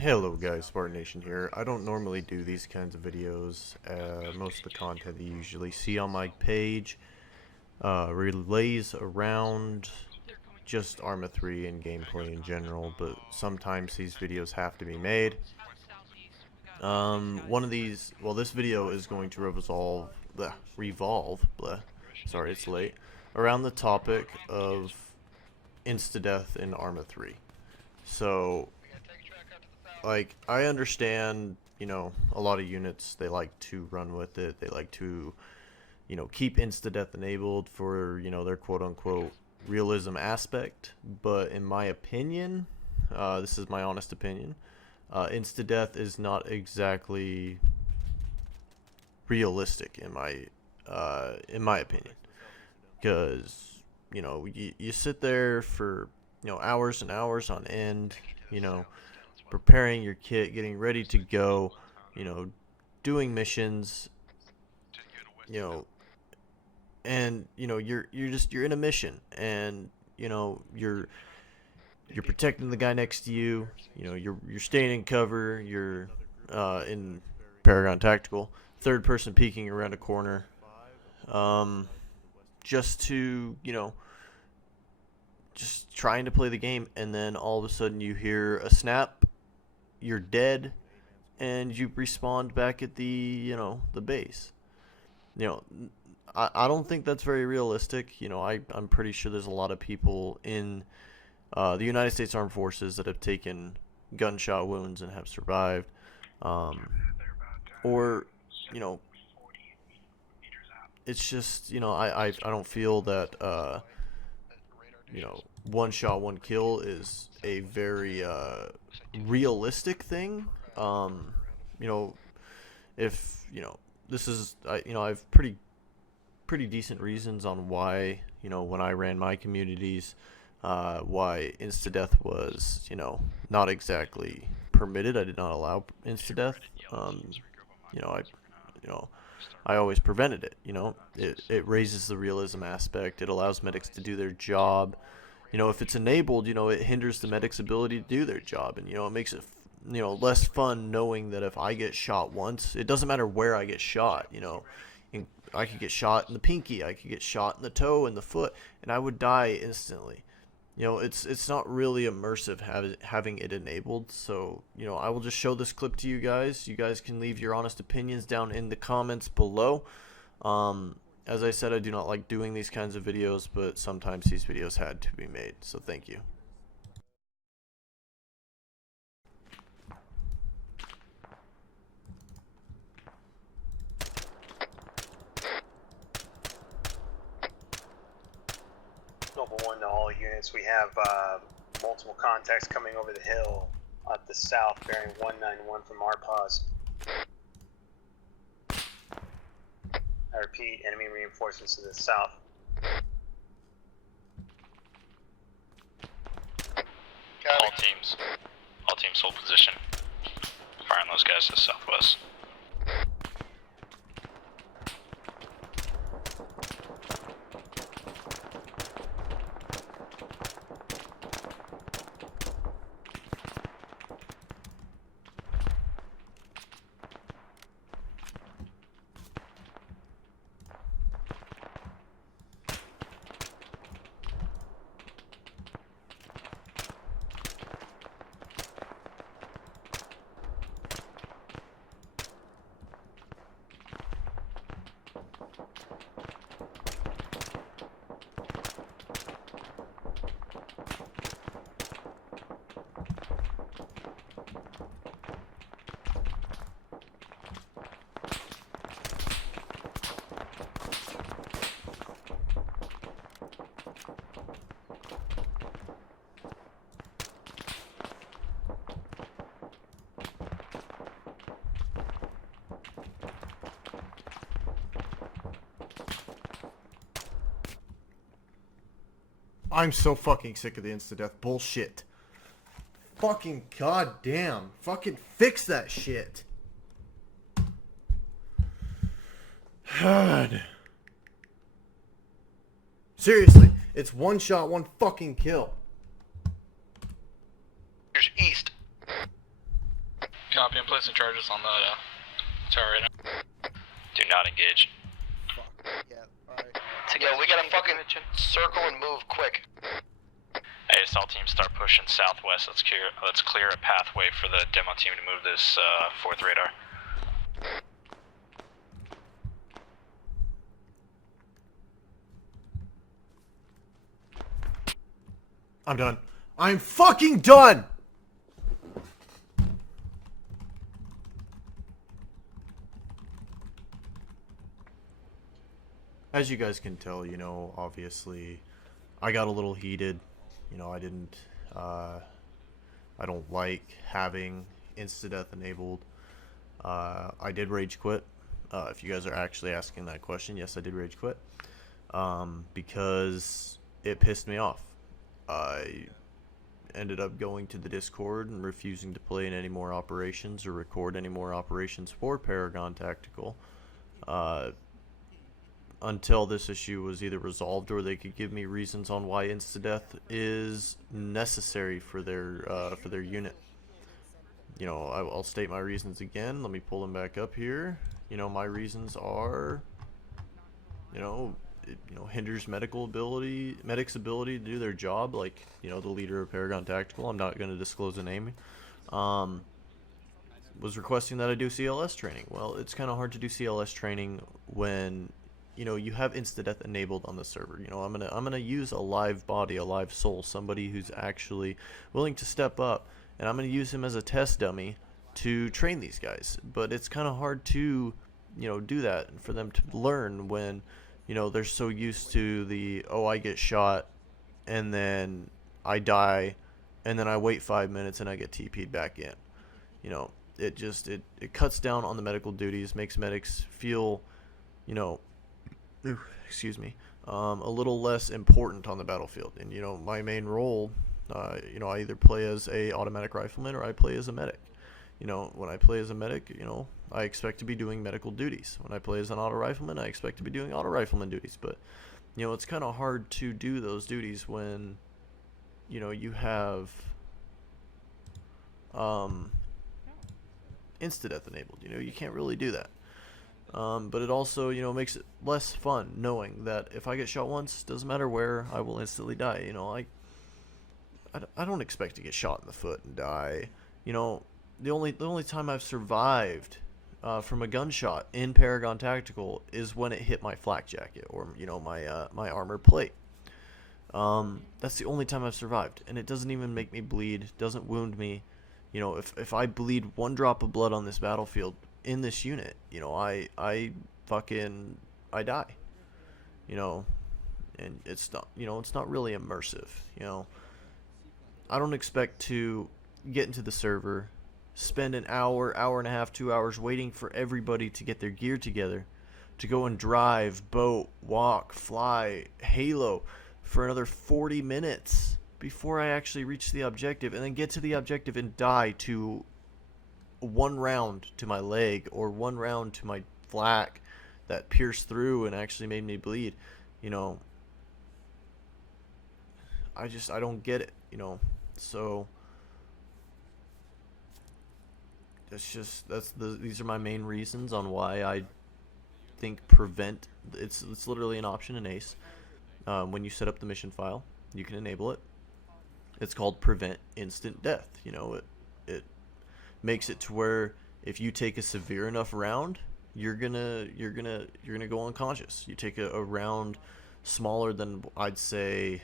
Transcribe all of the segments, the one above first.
Hello guys, Spartan Nation here. I don't normally do these kinds of videos. Most of the content that you usually see on my page relays around just ArmA 3 and gameplay in general, but sometimes these videos have to be made. This video is going to sorry it's late, around the topic of insta-death in ArmA 3. So, like, I understand, a lot of units, they like to run with it. They like to, keep insta-death enabled for, their quote-unquote realism aspect. But in my opinion, this is my honest opinion, insta-death is not exactly realistic in my opinion. Because, you sit there for, hours and hours on end, preparing your kit, getting ready to go, doing missions, you know, and you're in a mission, and you're protecting the guy next to you. You're staying in cover. You're in Paragon Tactical, third person peeking around a corner, just to just trying to play the game, and then all of a sudden you hear a snap, you're dead, and you respawn back at the base. I don't think that's very realistic. I'm pretty sure there's a lot of people in the United States Armed Forces that have taken gunshot wounds and have survived, or you know it's just I don't feel that one shot one kill is a very realistic thing. You know, if this is I have pretty decent reasons on why when I ran my communities, why insta death was not exactly permitted. I did not allow insta death. You know I you know I always prevented it. It raises the realism aspect. It allows medics to do their job. If it's enabled, it hinders the medics' ability to do their job, and it makes it less fun knowing that if I get shot once, it doesn't matter where I get shot. I could get shot in the pinky, I could get shot in the toe, in the foot, and I would die instantly. It's not really immersive having it enabled. So I will just show this clip to you guys. You guys can leave your honest opinions down in the comments below. As I said, I do not like doing these kinds of videos, but sometimes these videos had to be made, so thank you. Noble 1 to all units, we have multiple contacts coming over the hill at the south, bearing 191 from our pause. I repeat, enemy reinforcements to the south. All teams hold position. Fire on those guys to the southwest. I'm so fucking sick of the insta-death bullshit. Fucking goddamn. Fucking fix that shit. God. Seriously, it's one shot, one fucking kill. Here's east. Copy, I'm placing charges on that tower right now. Do not engage. Fuck. Yeah, alright. Yo, we gotta fucking circle and move quick. Hey, assault team, start pushing southwest. Let's clear a pathway for the demo team to move this 4th radar. I'm done. I'm fucking done! As you guys can tell, you know, obviously, I got a little heated. You know, I don't like having insta-death enabled. I did rage quit. If you guys are actually asking that question, yes, I did rage quit. Because it pissed me off. I ended up going to the Discord and refusing to play in any more operations or record any more operations for Paragon Tactical. Until this issue was either resolved or they could give me reasons on why insta-death is necessary for their unit. You know, I'll state my reasons again. Let me pull them back up here. You know, my reasons are, you know, it hinders medics' ability to do their job. Like, you know, the leader of Paragon Tactical, I'm not going to disclose a name, was requesting that I do CLS training. Well, it's kind of hard to do CLS training when, you know, you have insta-death enabled on the server. You know, I'm gonna use a live body, a live soul, somebody who's actually willing to step up, and I'm gonna use him as a test dummy to train these guys. But it's kind of hard to, you know, do that and for them to learn when, you know, they're so used to the, oh, I get shot and then I die and then I wait 5 minutes and I get TP'd back in. You know, it cuts down on the medical duties, makes medics feel, you know, excuse me, a little less important on the battlefield. And, you know, my main role, you know, I either play as a automatic rifleman or I play as a medic. You know, when I play as a medic, you know, I expect to be doing medical duties. When I play as an auto rifleman, I expect to be doing auto rifleman duties. But, you know, it's kind of hard to do those duties when, you know, you have insta-death enabled. You know, you can't really do that. But it also, you know, makes it less fun knowing that if I get shot once, doesn't matter where, I will instantly die. You know, I don't expect to get shot in the foot and die. You know, the only time I've survived from a gunshot in Paragon Tactical is when it hit my flak jacket or, you know, my armor plate. That's the only time I've survived, and it doesn't even make me bleed, doesn't wound me. You know, if I bleed one drop of blood on this battlefield in this unit, you know, I die. You know, and it's not, you know, it's not really immersive. You know, I don't expect to get into the server, spend an hour and a half, 2 hours waiting for everybody to get their gear together, to go and drive, boat, walk, fly, Halo for another 40 minutes before I actually reach the objective, and then get to the objective and die to one round to my leg or one round to my flak that pierced through and actually made me bleed. You know, I don't get it, you know. So these are my main reasons on why I think prevent, it's literally an option in ACE. When you set up the mission file, you can enable it. It's called prevent instant death. You know, it makes it to where if you take a severe enough round, you're gonna go unconscious. You take a round smaller than, I'd say,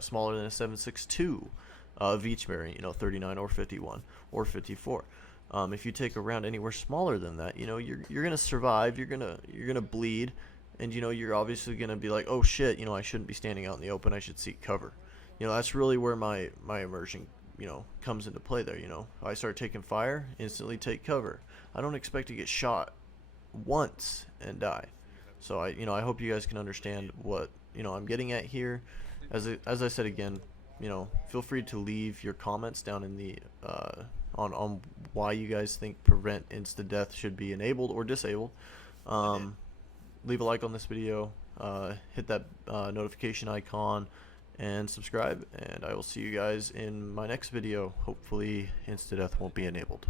smaller than a 7.62 of each variant, you know, 39 or 51 or 54. If you take a round anywhere smaller than that, you know, you're gonna survive. You're gonna bleed, and, you know, you're obviously gonna be like, oh shit, you know, I shouldn't be standing out in the open. I should seek cover. You know, that's really where my immersion, you know, comes into play there. You know, I start taking fire, instantly take cover. I don't expect to get shot once and die. So I hope you guys can understand what, you know, I'm getting at here. As I said again, you know, feel free to leave your comments down in the on why you guys think prevent insta death should be enabled or disabled. Leave a like on this video, hit that notification icon, and subscribe, and I will see you guys in my next video. Hopefully, insta-death won't be enabled.